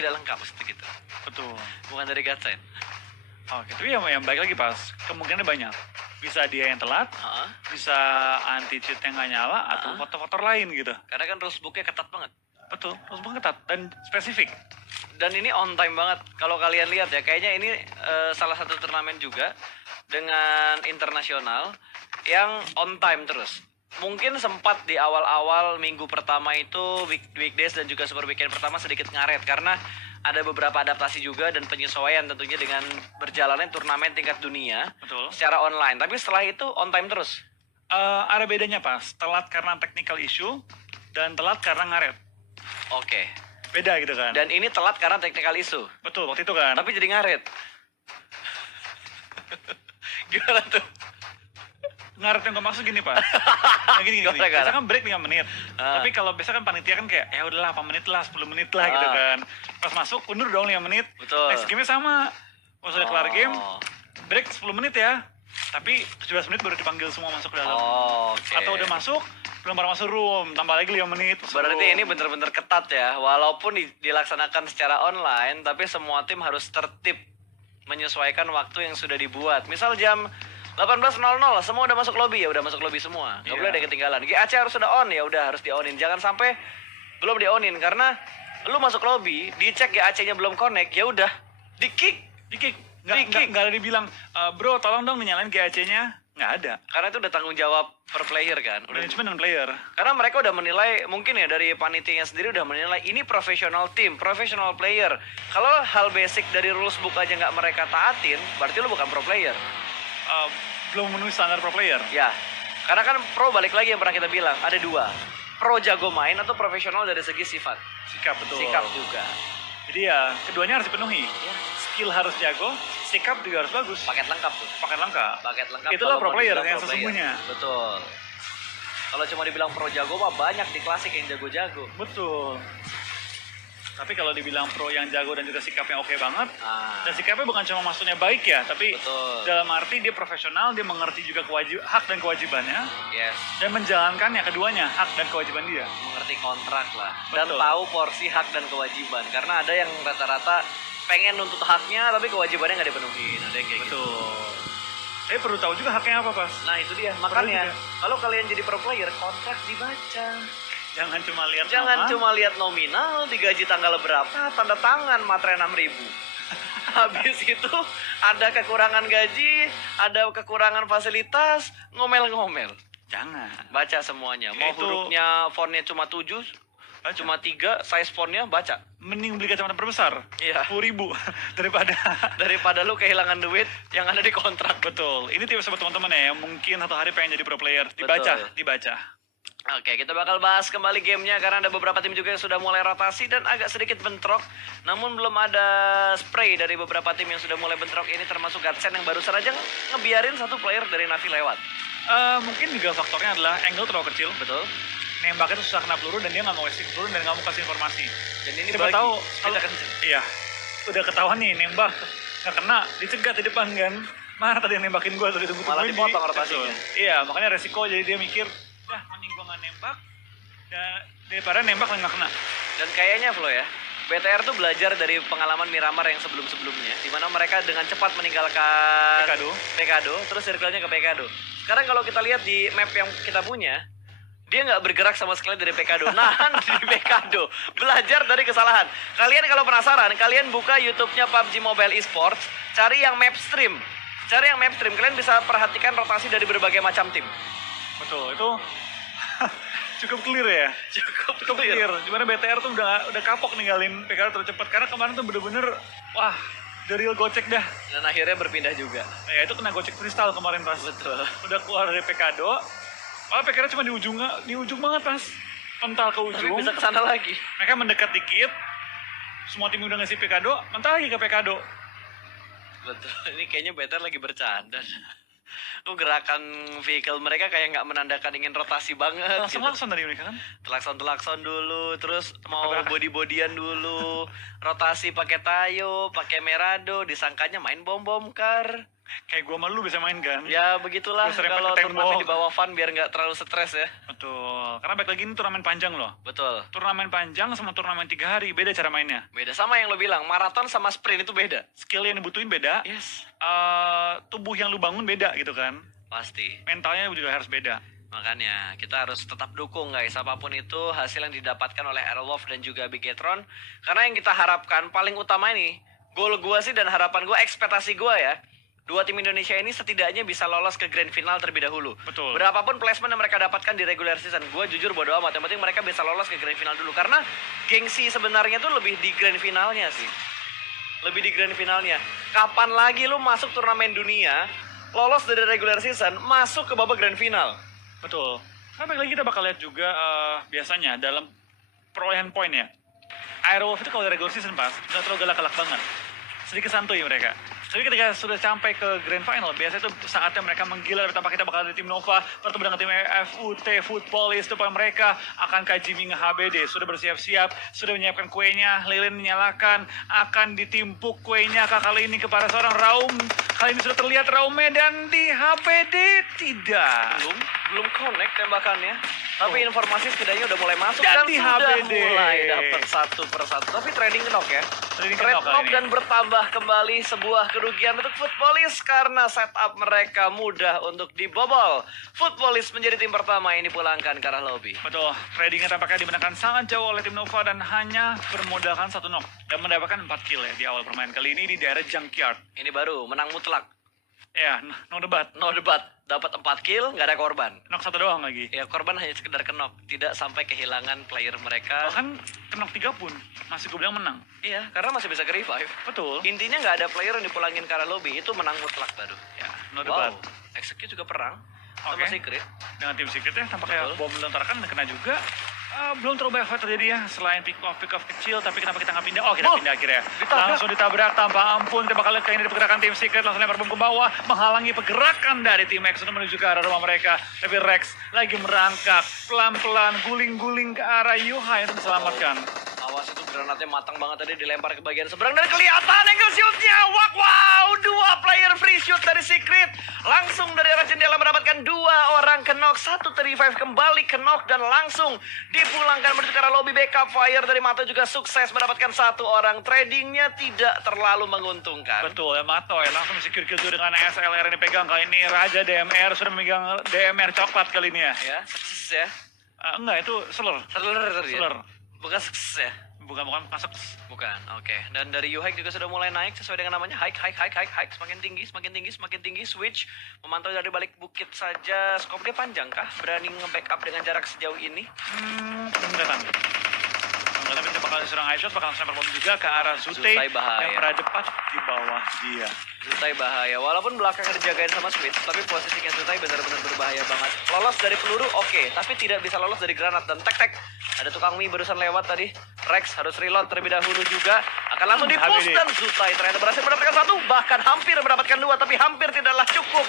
tidak lengkap seperti gitu. Betul. Bukan dari Godsend. Oke, tapi yang baik lagi pas, kemungkinannya banyak. Bisa dia yang telat, bisa anti cheatnya nggak nyala, atau faktor-faktor lain gitu. Karena kan rules booknya ketat banget. Betul, rules book ketat dan spesifik. Dan ini on time banget. Kalau kalian lihat ya, kayaknya ini salah satu turnamen juga dengan internasional yang on time terus. Mungkin sempat di awal-awal minggu pertama itu weekdays dan juga super weekend pertama sedikit ngaret karena ada beberapa adaptasi juga dan penyesuaian tentunya dengan berjalannya turnamen tingkat dunia. Betul. Secara online. Tapi setelah itu on time terus. Ada bedanya pas, telat karena technical issue dan telat karena ngaret. Oke. Beda gitu kan. Dan ini telat karena technical issue. Betul, waktu itu kan. Tapi jadi ngaret. Gimana tuh? Ngaret yang gue maksud gini pak. Nah, gini. Biasa kan break 5 menit. Tapi kalau biasa kan panitia kan kayak ya udahlah 8 menit lah, 10 menit lah gitu kan. Pas masuk undur dong 5 menit. Betul. Next game-nya sama. Pas udah kelar game, break 10 menit ya. Tapi 17 menit baru dipanggil semua masuk ke dalam. Atau udah masuk, belum pernah masuk room, tambah lagi 5 menit. Berarti ini bener-bener ketat ya. Walaupun dilaksanakan secara online, tapi semua tim harus tertib menyesuaikan waktu yang sudah dibuat. Misal jam 18.00 semua udah masuk lobby, ya udah masuk lobby semua. Gak boleh ada yang ketinggalan. GAC harus sudah on, ya udah harus di-onin. Jangan sampai belum di-onin karena lu masuk lobby, dicek GAC-nya belum connect, ya udah di-kick. Nggak ada dibilang, bro tolong dong nyalain GAC-nya. Nggak ada. Karena itu udah tanggung jawab per player kan. Manajemen dan player. Karena mereka udah menilai, mungkin ya dari panitianya sendiri udah menilai ini professional team, professional player. Kalau hal basic dari rules book aja nggak mereka taatin, berarti lu bukan pro player. Belum memenuhi standar pro player. Ya, karena kan pro balik lagi yang pernah kita bilang, ada dua. Pro jago main atau profesional dari segi sifat. Sikap, betul. Sikap juga. Jadi ya, keduanya harus dipenuhi. Skill harus jago, sikap juga harus bagus. Paket lengkap tuh. Paket lengkap. Paket lengkap. Itulah pro player yang sesungguhnya. Betul. Kalau cuma dibilang pro jago mah banyak di klasik yang jago-jago. Betul. Tapi kalau dibilang pro yang jago dan juga sikapnya oke banget, dan sikapnya bukan cuma maksudnya baik ya, tapi dalam arti dia profesional, dia mengerti juga hak dan kewajibannya, dan menjalankannya keduanya, hak dan kewajiban dia. Mengerti kontrak lah, dan tahu porsi hak dan kewajiban. Karena ada yang rata-rata pengen nuntut haknya, tapi kewajibannya nggak dipenuhi. Ada yang kayak gitu. Tapi perlu tahu juga haknya apa pas. Nah itu dia, makanya kalau kalian jadi pro player, kontrak dibaca. Jangan cuma lihat nominal, digaji tanggal berapa, tanda tangan materai 6.000. Habis itu ada kekurangan gaji, ada kekurangan fasilitas, ngomel-ngomel. Jangan. Baca semuanya. Mau hurufnya fontnya cuma 7, cuma 3, size fontnya baca. Mending beli kacamata perbesar. Iya. 10.000 daripada lu kehilangan duit yang ada di kontrak. Betul. Ini tips buat teman-teman ya, yang mungkin satu hari pengen jadi pro player. Dibaca. Oke, kita bakal bahas kembali gamenya karena ada beberapa tim juga yang sudah mulai rotasi dan agak sedikit bentrok. Namun belum ada spray dari beberapa tim yang sudah mulai bentrok ini, termasuk Godsend yang baru saja ngebiarin satu player dari Navi lewat. Mungkin juga faktornya adalah angle terlalu kecil. Betul. Nembaknya tuh susah kena peluru dan dia nggak mau kasih peluru dan nggak mau kasih informasi. Dan ini siapa tahu kalau iya udah ketahuan nih nembak nggak kena, dicegat di depan kan. Mana tadi yang nembakin gue tuh ditunggu malah dipotong rotasinya. Iya, makanya resiko, jadi dia mikir mending gue nggak nembak daripada nembak dan nggak kena. Dan kayaknya Flo ya, BTR tuh belajar dari pengalaman Miramar yang sebelum-sebelumnya, di mana mereka dengan cepat meninggalkan Pekado, terus circle-nya ke Pekado. Sekarang kalau kita lihat di map yang kita punya, dia nggak bergerak sama sekali dari Pekado, nahan di Pekado. Belajar dari kesalahan. Kalian kalau penasaran, kalian buka YouTube-nya PUBG Mobile Esports, cari yang map stream. Kalian bisa perhatikan rotasi dari berbagai macam tim. Betul, itu cukup clear ya. Cukup clear. Dimana BTR tuh udah kapok ninggalin PKD terlalu cepat karena kemarin tuh bener-bener wah, the real gocek dah. Dan akhirnya berpindah juga. Ya itu kena gocek kristal kemarin pas. Betul. Udah keluar dari PKD. Malah PKD cuma di ujung banget pas. Mental ke ujung. Tapi bisa kesana lagi. Mereka mendekat dikit. Semua tim udah ngasih PKD, mental lagi ke PKD. Betul. Ini kayaknya BTR lagi bercanda. Gerakan vehicle mereka kayak nggak menandakan ingin rotasi banget. Telakson tadi mereka kan? Telakson dulu, terus mau body-bodyan dulu, rotasi pakai Tayo, pakai Merado, disangkanya main bom car. Kayak gue sama lu bisa main kan? Ya begitulah kalau turnamen di bawah Van biar nggak terlalu stres ya. Betul. Karena balik lagi ini turnamen panjang loh. Betul. Turnamen panjang sama turnamen 3 hari beda cara mainnya. Beda sama yang lo bilang, maraton sama sprint itu beda. Skill yang dibutuhin beda. Yes. Tubuh yang lu bangun beda gitu kan. Pasti. Mentalnya juga harus beda. Makanya kita harus tetap dukung guys, apapun itu hasil yang didapatkan oleh Aerolov dan juga Bigetron. Karena yang kita harapkan paling utama ini, goal gue sih dan harapan gue, ekspektasi gue ya, dua tim Indonesia ini setidaknya bisa lolos ke grand final terlebih dahulu. Betul. Berapapun placement yang mereka dapatkan di regular season, gue jujur bodo amat. Yang penting mereka bisa lolos ke grand final dulu. Karena gengsi sebenarnya tuh lebih di grand finalnya sih. Lebih di grand finalnya. Kapan lagi lu masuk turnamen dunia, lolos dari regular season, masuk ke babak grand final? Betul. Nah, balik lagi kita bakal lihat juga biasanya dalam perolehan poin ya. Aerolov itu kalau dari regular season pas, nggak terlalu galak-galak banget. Sedikit santuy mereka. Tapi ketika sudah sampai ke grand final, biasanya itu saatnya mereka menggila. Tanpa kita bakal ada tim Nova bertemu dengan tim FUT Footballist. Depan mereka akan kaji Ming HBD. Sudah bersiap-siap, sudah menyiapkan kuenya. Lilin menyalakan, akan ditimpuk kuenya kali ini kepada seorang Raum. Kali ini sudah terlihat Raume dan di HBD tidak. Belum connect tembakannya. Tapi informasi setidaknya udah mulai masuk dan di sudah HBD. Mulai dapat satu persatu. Tapi trading knock ya. Trading knock kali ini. Dan bertambah kembali sebuah kerugian untuk Footballist karena setup mereka mudah untuk dibobol. Footballist menjadi tim pertama yang dipulangkan ke arah lobby. Betul, tradingnya tampaknya dimenangkan sangat jauh oleh tim Nova dan hanya bermodalkan 1 knock dan mendapatkan 4 kill ya di awal permainan kali ini di daerah Junkyard. Ini baru menang mutlak. Ya, no debat. No debat. Dapat 4 kill, nggak ada korban. Knock 1 doang lagi. Ya, korban hanya sekedar kenok. Tidak sampai kehilangan player mereka. Bahkan knock 3 pun masih gue bilang menang. Iya, karena masih bisa ke-revive. Betul. Intinya nggak ada player yang dipulangin ke arah lobby. Itu menang mutlak baru. Ya, no debat. Execute juga perang. Oke. Sama Secret. Dengan tim Secret ya, tampaknya bom melontarkan dan kena juga. Belum terlalu banyak fight terjadi ya, selain pick off kecil, tapi kenapa kita nggak pindah? Oh, kita pindah akhirnya. Langsung ditabrak tanpa ampun. Kita bakal lihat kali ini dari pergerakan tim Secret, langsung lempar bom ke bawah, menghalangi pergerakan dari tim X untuk menuju ke arah rumah mereka. Tapi Rex lagi merangkak, pelan-pelan, guling-guling ke arah Yuhai untuk diselamatkan. Awas, itu granatnya matang banget tadi, dilempar ke bagian seberang dan kelihatan angle shoot-nya. Wow, 2 player free shoot dari Secret. Langsung dari arah jendela mendapatkan 2 orang knock, 1 revive kembali knock dan langsung dipulangkan menuju ke arah lobby. Backup fire dari Mato juga sukses mendapatkan 1 orang. Tradingnya tidak terlalu menguntungkan. Betul ya, Mato ya langsung secure kill juga dengan SLR yang dipegang kali ini. Raja DMR sudah memegang DMR coklat kali ini ya. Ya, sukses ya. Enggak, itu Seler. Seler. Bukan sukses ya. Bukan sukses. Bukan, oke. Dan dari U-Hike juga sudah mulai naik sesuai dengan namanya. Hike. Semakin tinggi. Switch. Memantau dari balik bukit saja. Skop dia panjang kah? Berani nge-backup dengan jarak sejauh ini? Belum datang. Tapi kita bakal diserang iShot, bakal lempar bom juga ke arah Zutei yang berada tepat di bawah dia. Zutei bahaya. Walaupun belakangnya dijagain sama Switch, tapi posisinya Zutei benar-benar berbahaya banget. Lolos dari peluru, oke. Tapi tidak bisa lolos dari granat. Dan tek. Ada tukang mie barusan lewat tadi. Rex harus reload terlebih dahulu juga. Akan langsung di-push dan Zutei ternyata berhasil mendapatkan 1. Bahkan hampir mendapatkan 2, tapi hampir tidaklah cukup.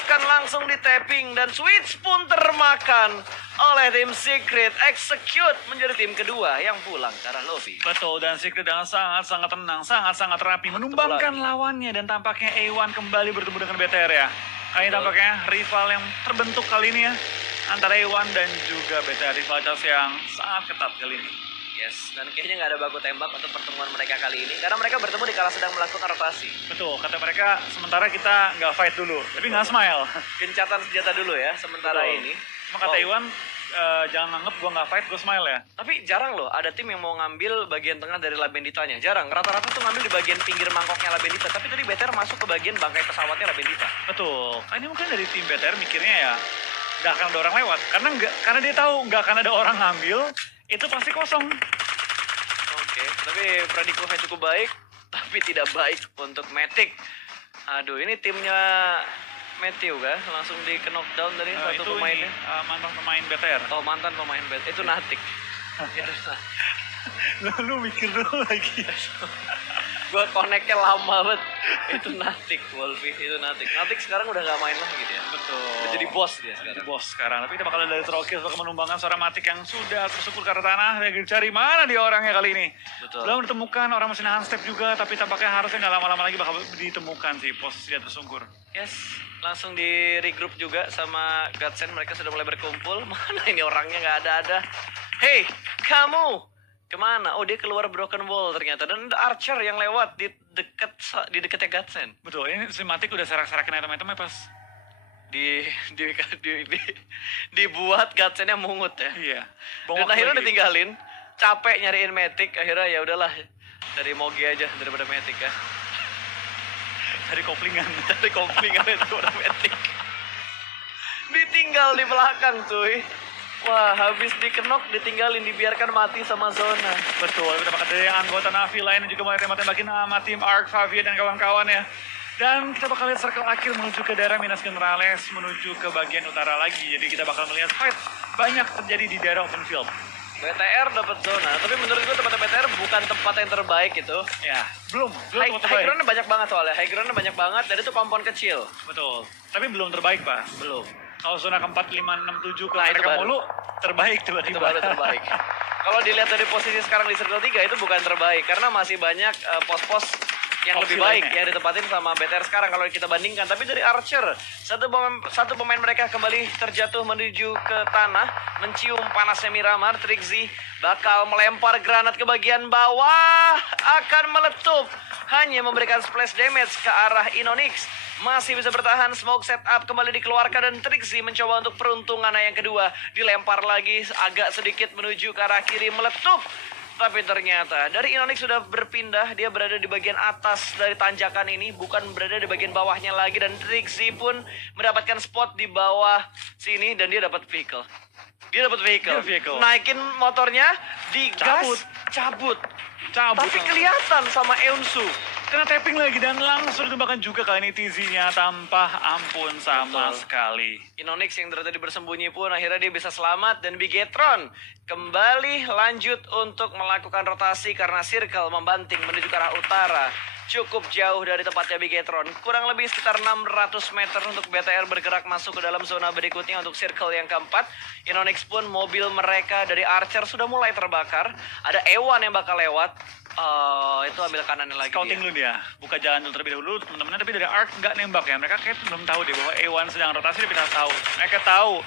Akan langsung di-tapping dan Switch pun termakan oleh tim Secret. Execute menjadi tim kedua yang pulang ke arah lobby. Betul, dan Secret dengan sangat-sangat tenang, sangat-sangat rapi, menumbangkan lawannya dan tampaknya A1 kembali bertemu dengan BTR ya. Kali ini tampaknya rival yang terbentuk kali ini ya, antara A1 dan juga BTR, rivalitas yang sangat ketat kali ini. Yes, dan kayaknya nggak ada baku tembak untuk pertemuan mereka kali ini, karena mereka bertemu di kala sedang melakukan rotasi. Betul, kata mereka sementara kita nggak fight dulu, tapi nggak smile. Gencatan senjata dulu ya, sementara ini. Maka kata Iwan, jangan nganggep gue nggak fight, gue smile ya. Tapi jarang loh, ada tim yang mau ngambil bagian tengah dari Labenditanya. Jarang, rata-rata tuh ngambil di bagian pinggir mangkoknya Labendita. Tapi tadi BTR masuk ke bagian bangkai pesawatnya Labendita. Betul, ini mungkin dari tim BTR mikirnya ya, nggak akan ada orang lewat. Karena dia tahu nggak akan ada orang ngambil, itu pasti kosong. Oke, tapi predikonya cukup baik, tapi tidak baik untuk Matic. Aduh, ini timnya Matthew kan, langsung di knockdown dari satu pemainnya. Mantan pemain BTR. Oh, mantan pemain BTR, itu Natik. Lu mikir dulu lagi. Gua connect-nya lama banget. Itu Natik, Wolfie, itu Natik. Natik sekarang udah gak main lagi dia. Betul. Udah jadi bos dia sekarang. Jadi bos sekarang. Tapi kita bakal lihat dari terakhir sebagai menumbangkan seorang Matic yang sudah tersungkur ke tanah. Lagi cari mana dia orangnya kali ini. Betul. Belum ditemukan, orang masih nahan step juga. Tapi tampaknya harusnya nggak lama-lama lagi bakal ditemukan sih posisi dia tersungkur. Yes, langsung di regroup juga sama Godsend. Mereka sudah mulai berkumpul. Mana ini orangnya nggak ada. Hey, kamu! Kemana? Oh, dia keluar Broken Wall ternyata. Dan ada Archer yang lewat di dekatnya Godsend. Betul, ini si Matic udah serak-serakin item-itemnya pas dibuat Godsend-nya mungut ya. iya. Dan akhirnya ditinggalin. Capek nyariin Matic. Akhirnya ya udahlah, dari Mogi aja daripada Matic ya. Dari koplingan. Dari koplingan itu udah Matic. Ditinggal di belakang cuy. Wah, habis dikenok, ditinggalin, dibiarkan mati sama zona. Betul, kita bakal dari anggota Navi lain juga mulai tembak-tembakin sama tim Ark, Favia, dan kawan-kawan ya. Dan kita bakal lihat circle akhir menuju ke daerah Minas Generales, menuju ke bagian utara lagi. Jadi kita bakal melihat fight banyak terjadi di daerah open field. BTR dapat zona, tapi menurut gue tempat BTR bukan tempat yang terbaik itu. Ya, belum High tempat terbaik. ground-nya banyak banget soalnya, high ground-nya banyak banget, dan itu kompon kecil. Betul, tapi belum terbaik Pak. Belum. Kalau zona ke-4, 5, 6, 7 ke Nah, itu mereka baru. mulu, terbaik Itu tiba-tiba. baru terbaik. Kalau dilihat dari posisi sekarang di circle 3 itu bukan terbaik, karena masih banyak pos-pos yang Opsi lebih baik lainnya. ya ditempatin sama BTR sekarang kalau kita bandingkan. Tapi dari Archer, satu pemain mereka kembali terjatuh menuju ke tanah, mencium panasnya Miramar. Trixie bakal melempar granat ke bagian bawah, akan meletup, hanya memberikan splash damage ke arah Inonix. Masih bisa bertahan, smoke setup kembali dikeluarkan dan Trixie mencoba untuk peruntungan yang kedua. Dilempar lagi agak sedikit menuju ke arah kiri, meletup. Tapi ternyata dari Inonix sudah berpindah, dia berada di bagian atas dari tanjakan ini, bukan berada di bagian bawahnya lagi. Dan Trixie pun mendapatkan spot di bawah sini dan dia dapat vehicle. Dia dapat vehicle. Naikin motornya, digas, cabut. Tapi kelihatan sama Eunsu. Kena tapping lagi dan langsung ditembakkan juga kali ini TZ-nya tanpa ampun sama Betul. sekali. Inonix yang dari tadi bersembunyi pun akhirnya dia bisa selamat dan Bigetron kembali lanjut untuk melakukan rotasi karena circle membanting menuju ke arah utara. Cukup jauh dari tempatnya Bigetron, kurang lebih sekitar 600 meter untuk BTR bergerak masuk ke dalam zona berikutnya untuk circle yang keempat. Inonix pun mobil mereka dari Archer sudah mulai terbakar. Ada Ewan yang bakal lewat. Itu ambil kanannya lagi. Scouting dulu dia, buka jalan dulu terlebih dahulu teman-teman. Tapi dari Ark nggak nembak ya, mereka kayak belum tahu deh bahwa Ewan sedang rotasi. Dia tahu, mereka tahu.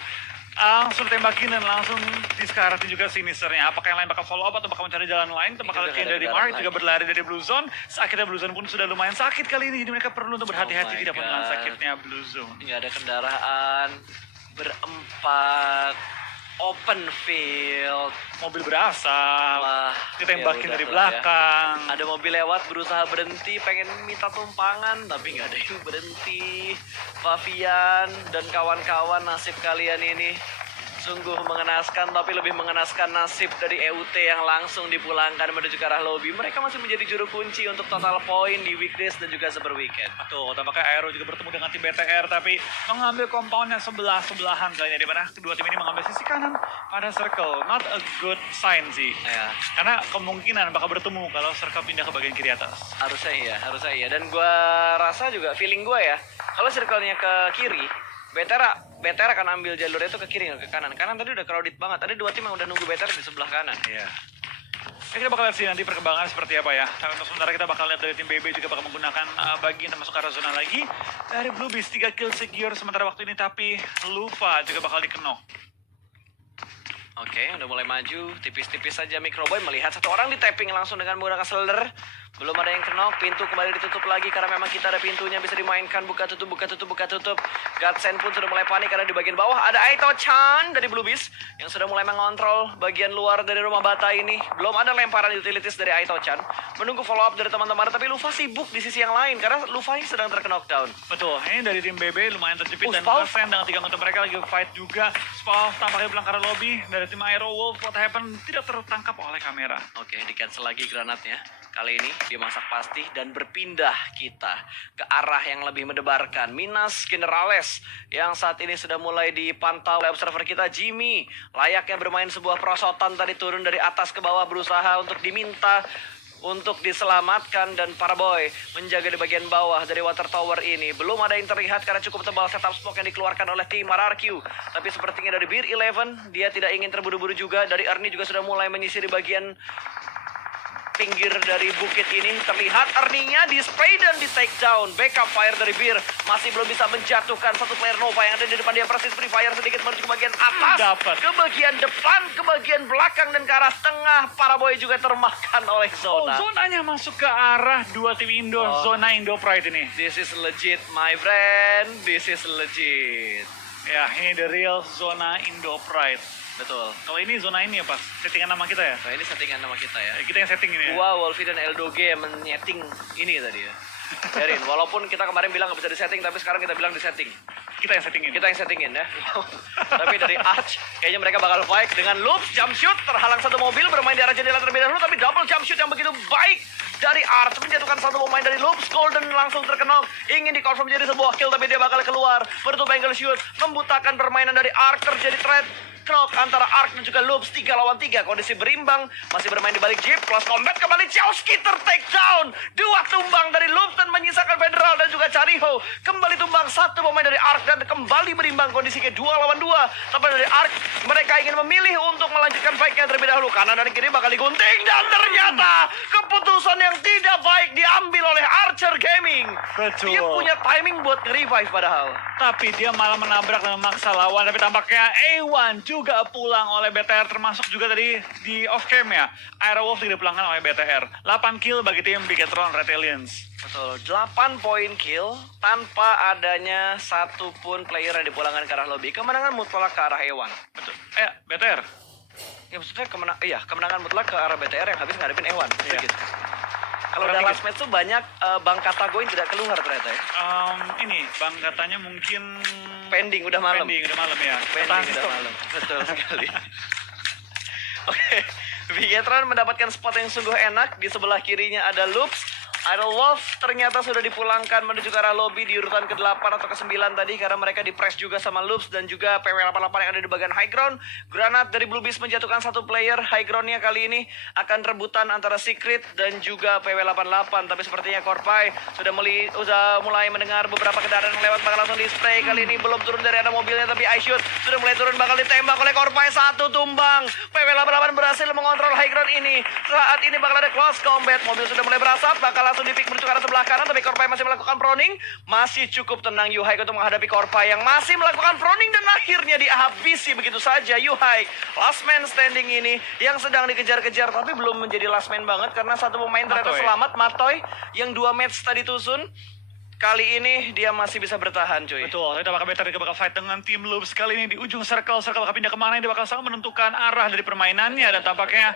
Langsung tembakin dan langsung diskaratin juga sinisternya. Apakah yang lain bakal follow up atau bakal mencari jalan lain? Atau bakal lihat dari Mark juga berlari dari Blue Zone. Sakitnya Blue Zone pun sudah lumayan sakit kali ini. Jadi mereka perlu untuk berhati-hati tidak menelan sakitnya Blue Zone. Nggak ada kendaraan, berempat, open field, mobil berasap, ditembakin ya dari ya. belakang. Ada mobil lewat berusaha berhenti, pengen minta tumpangan tapi nggak ada yang berhenti. Favian dan kawan-kawan, nasib kalian ini sungguh mengenaskan, tapi lebih mengenaskan nasib dari EUT yang langsung dipulangkan menuju ke arah lobby. Mereka masih menjadi juru kunci untuk total poin di weekdays dan juga super weekend. Betul, tampaknya Aero juga bertemu dengan tim BTR, tapi mengambil compound yang sebelah-sebelahan kayaknya, di mana kedua tim ini mengambil sisi kanan pada circle. Not a good sign sih. Ya. Karena kemungkinan bakal bertemu kalau circle pindah ke bagian kiri atas. Harusnya iya. Dan gua rasa juga feeling gua ya, kalau circle-nya ke kiri, BTR akan ambil jalur itu ke kiri nggak ke kanan. Kanan tadi udah crowded banget. Ada dua tim yang udah nunggu BTR di sebelah kanan. Iya. Ya, kita bakal lihat sih nanti perkembangan seperti apa ya. Tapi untuk sementara kita bakal lihat dari tim BB juga bakal menggunakan bagian termasuk arah zona lagi. Dari Bluebees 3 kill secure sementara waktu ini, tapi lupa juga bakal dikenok. Oke, udah mulai maju. Tipis-tipis saja Microboy melihat satu orang di tapping langsung dengan menggunakan slider. Belum ada yang kenok, pintu kembali ditutup lagi karena memang kita ada pintunya bisa dimainkan. Buka tutup. Godsend pun sudah mulai panik karena di bagian bawah ada Aito-chan dari Bluebees yang sudah mulai mengontrol bagian luar dari rumah bata ini. Belum ada lemparan utilities dari Aito-chan. Menunggu follow up dari teman-teman, tapi Lufa sibuk di sisi yang lain karena Lufa sedang terknockdown. Betul, ini dari tim BB lumayan terjepit dan Spalv Godsend dengan 3 anggota mereka lagi fight juga. Spalv tampaknya belangkara lobby. Dari tim Aero Wolf, what happened tidak tertangkap oleh kamera. Oke, di cancel lagi granatnya. Kali ini dia masak pasti dan berpindah kita ke arah yang lebih mendebarkan. Minas Generales yang saat ini sudah mulai dipantau oleh observer kita, Jimmy. Layaknya bermain sebuah perosotan tadi turun dari atas ke bawah berusaha untuk diminta untuk diselamatkan dan para boy menjaga di bagian bawah dari water tower ini. Belum ada yang terlihat karena cukup tebal setup smoke yang dikeluarkan oleh tim RRQ. Tapi sepertinya dari Beer 11 dia tidak ingin terburu-buru juga. Dari Ernie juga sudah mulai menyisir di bagian pinggir dari bukit ini. Terlihat Ernie-nya di spray dan di take down. Backup fire dari Beer masih belum bisa menjatuhkan satu player Nova yang ada di depan dia. Persis free fire sedikit menuju ke bagian atas, Dapat. ke bagian depan, ke bagian belakang, dan ke arah tengah. Para boy juga termakan oleh zona. Zonanya masuk ke arah dua tim Indo, zona Indo Pride ini. This is legit, my friend. This is legit. Ya, ini the real zona Indo Pride. Betul. Kalau ini zona ini ya, Pas? Settingan nama kita ya? Nah, ini settingan nama kita ya. Kita yang setting ini ya? Gua, Wolfie, dan Eldoge yang menyeting ini tadi ya. Biarin, walaupun kita kemarin bilang nggak bisa disetting, tapi sekarang kita bilang disetting. Kita yang settingin. Kita yang settingin ya. Tapi dari Arch, kayaknya mereka bakal fight dengan Loops, jump shoot, terhalang satu mobil, bermain di arah jendela terlebih dahulu, tapi double jump shoot yang begitu baik dari Arch, menjatuhkan satu pemain dari Loops. Golden langsung terkenok, ingin dikonfirm menjadi sebuah kill, tapi dia bakal keluar. Menutup angle shoot, membutakan permainan dari Arch, terjadi threat knock antara Ark dan juga Loops. 3 lawan 3, kondisi berimbang, masih bermain di balik jeep. Close combat kembali, Chowski take down. 2 tumbang dari Loops dan menyisakan Federal dan juga Chariho. Kembali tumbang satu pemain dari Ark dan kembali berimbang kondisi ke 2 lawan 2. Tapi dari Ark, mereka ingin memilih untuk melanjutkan fight-nya terlebih dahulu. Kanan dan kiri bakal digunting dan ternyata keputusan yang tidak baik diambil oleh Archer Gaming. Betul. Dia punya timing buat nge-revive padahal. Tapi dia malah menabrak dan memaksa lawan. Tapi tampaknya A1 juga pulang oleh BTR, termasuk juga tadi di off-cam ya. Aerowolf juga dipulangkan oleh BTR. 8 kill bagi tim Bigetron Red Aliens. Betul, 8 poin kill tanpa adanya satupun player yang dipulangkan ke arah lobby. Kemenangan mutlak ke arah Ewan. Betul. BTR. Ya maksudnya kemenangan mutlak ke arah BTR yang habis ngadepin Ewan. Iya. Gitu. Kalau udah last match tuh banyak Bang Katago yang tidak keluar ternyata ya. Ini Bang katanya mungkin Pending, udah malam. Pending, udah malam ya. Pending, udah malam. Betul sekali. Oke, Bigetron mendapatkan spot yang sungguh enak. Di sebelah kirinya ada Loops. Aerowolf ternyata sudah dipulangkan menuju ke arah lobby di urutan ke-8 atau ke-9 tadi karena mereka di-press juga sama Loops dan juga PW88 yang ada di bagian high ground. Granat dari Blue Beast menjatuhkan satu player. High ground-nya kali ini akan rebutan antara Secret dan juga PW88. Tapi sepertinya Korpai sudah mulai mendengar beberapa kendaraan yang lewat, bakal langsung di-spray. Kali ini belum turun dari ada mobilnya, tapi iShoot sudah mulai turun, bakal ditembak oleh Korpai. Satu tumbang. PW88 berhasil mengontrol high ground ini. Saat ini bakal ada close combat. Mobil sudah mulai berasap, bakal langsung di-pick menuju ke arah sebelah kanan, tapi Korpai masih melakukan proning. Masih cukup tenang Yuhaik untuk menghadapi Korpai yang masih melakukan proning dan akhirnya dihabisi begitu saja. Yuhaik, last man standing ini yang sedang dikejar-kejar, tapi belum menjadi last man banget karena satu pemain ternyata selamat, Matoy, yang 2 match tadi tusun. Kali ini dia masih bisa bertahan, cuy. Betul, kita bakal BTR bakal fight dengan tim Loops. Kali ini di ujung circle bakal pindah kemana, dia bakal sangat menentukan arah dari permainannya. Dan tampaknya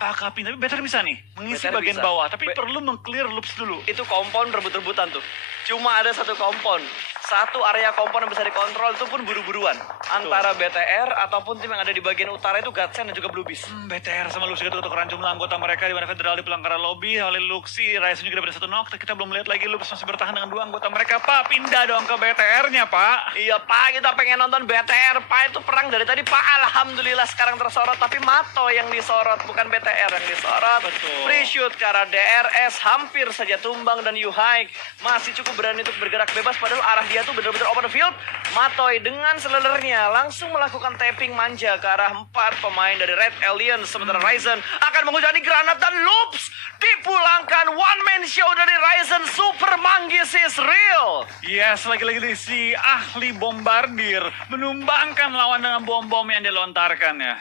bakal pindah, tapi BTR bisa nih mengisi BTR bagian bisa. bawah, tapi perlu meng-clear Loops dulu. Itu kompon rebut-rebutan tuh. Cuma ada satu kompon. Satu area kompon yang bisa dikontrol itu pun buru-buruan. Antara BTR ataupun tim yang ada di bagian utara itu Godsend dan juga Blue Beast. BTR sama Loops juga tutup jumlah anggota mereka di mana Federal di pelanggaran lobby oleh Luxi. Ryzen juga dapat 1 knock. Kita belum melihat lagi Loops masih bertahan dengan 2 anggota mereka. Pak, pindah dong ke BTR-nya, Pak. Iya, Pak, kita pengen nonton BTR. Pak, itu perang dari tadi, Pak. Alhamdulillah sekarang tersorot. Tapi Mato yang disorot, bukan BTR yang disorot. Betul. Free shoot ke arah DRS. Hampir saja tumbang dan Yuhaik masih cukup berani untuk bergerak bebas. Padahal arah dia tuh benar-benar open field. Matoy dengan selelernya langsung melakukan tapping manja ke arah 4 pemain dari Red Aliens. Sementara Ryzen akan menghujani granat dan Loops dipulangkan. One man show dari Ryzen. Super Manggis is real. Yes, lagi-lagi si ahli bombardir menumbangkan lawan dengan bom-bom yang dilontarkan ya.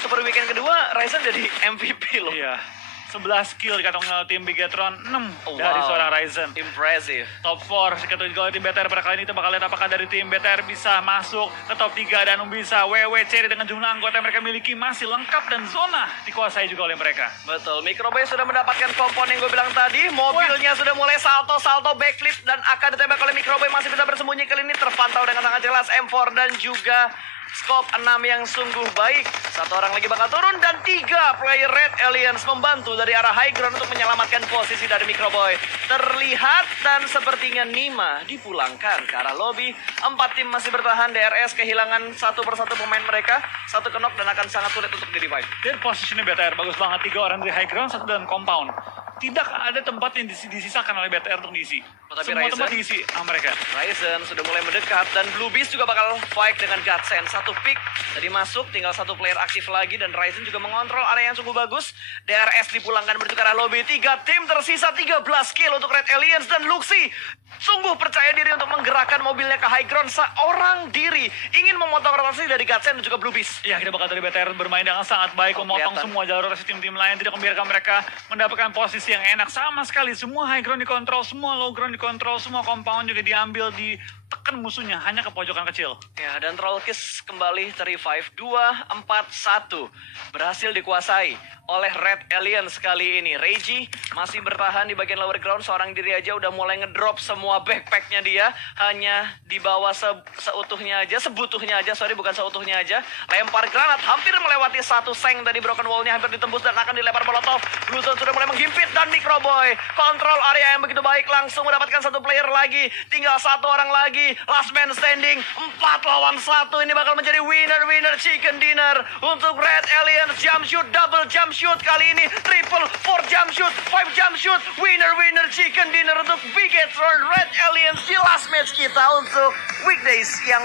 Super weekend kedua Ryzen jadi MVP loh. Iya. 11 kill di kantong tim Bigetron, 6 dari seorang Ryzen. Impressive. Top 4, sekitar juga tim BTR pada kali ini kita bakal lihat apakah dari tim BTR bisa masuk ke top 3 dan bisa WWC dengan jumlah anggota yang mereka miliki masih lengkap dan zona dikuasai juga oleh mereka. Betul, Microboy sudah mendapatkan kompon yang gue bilang tadi. Mobilnya sudah mulai salto-salto backflip dan akan ditembak oleh Microboy, masih bisa bersembunyi. Kali ini terpantau dengan sangat jelas M4 dan juga Scope 6 yang sungguh baik. Satu orang lagi bakal turun dan 3 player Red Aliens membantu dari arah high ground untuk menyelamatkan posisi dari Microboy. Terlihat dan sepertinya Nima dipulangkan ke arah lobby. 4 tim masih bertahan. DRS kehilangan satu persatu pemain mereka. Satu kenok dan akan sangat sulit untuk di-revive. Dan posisinya BTR bagus banget. 3 orang dari high ground, 1 dalam compound. Tidak ada tempat yang disisakan oleh BTR untuk diisi. Tapi Semua Ryzen, tempat diisi mereka. Ryzen sudah mulai mendekat dan Blue Beast juga bakal fight dengan Godsend. Satu pick tadi masuk, tinggal satu player aktif lagi dan Ryzen juga mengontrol area yang sungguh bagus. DRS dipulangkan menuju ke arah lobby. 3 tim tersisa, 13 kill untuk Red Aliens dan Luxi sungguh percaya diri untuk menggerakkan mobilnya ke high ground seorang diri. Ingin memotong rotasi dari Godsend dan juga Blue Beast. Ya, kita bakal dari BTR bermain dengan sangat baik, memotong semua jalur rotasi tim-tim lain, tidak membiarkan mereka mendapatkan posisi yang enak sama sekali. Semua high ground dikontrol, semua low ground dikontrol, semua compound juga diambil, ditekan musuhnya hanya ke pojokan kecil. Ya, dan Trollkiss kembali ter-revive 2-4-1. Berhasil dikuasai oleh Red Aliens kali ini. Reggie masih bertahan di bagian lower ground, seorang diri aja udah mulai ngedrop semua backpacknya dia. Hanya dibawa seutuhnya aja, sebutuhnya aja, sorry bukan seutuhnya aja. Lempar granat, hampir melewati satu seng tadi, broken wall-nya hampir ditembus dan akan dilempar molotov. Blue Zone sudah mulai menghimpit dan Microboy kontrol area yang begitu baik, langsung mendapatkan satu player lagi. Tinggal satu orang lagi, last man standing, 4 lawan 1. Ini bakal menjadi winner chicken dinner untuk Red Aliens. Jump shoot, double jump shoot kali ini, triple, 4 jump shoot, 5 jump shoot. Winner chicken dinner untuk Bigetron Red Aliens di last match kita untuk weekdays yang